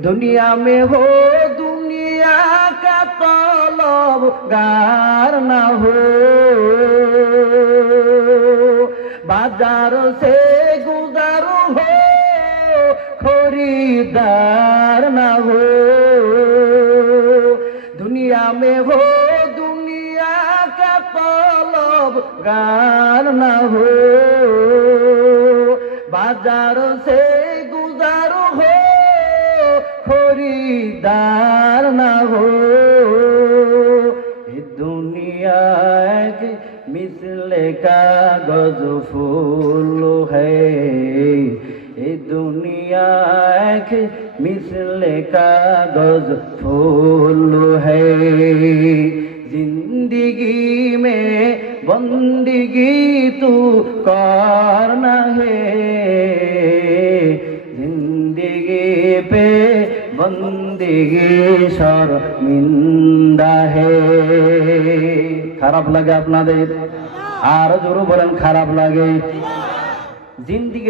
दुनिया में हो दुनिया का तलबगार ना हो, बाजार से गुजर हो खरीदार ना हो। दुनिया में हो दुनिया का तलबगार ना हो, बाजार से गुजर हो खरीदार ना हो। ये दुनिया के मिसले कागज फूल है, ये दुनिया के मिसले कागज फूल है। जिंदगी में बंदगी तू करना है, जिंदगी पे बंदगी शर्मिंदा है। খারাপ লাগে আপনাদের? আর জোরে বলেন খারাপ লাগে? জিন্দিগি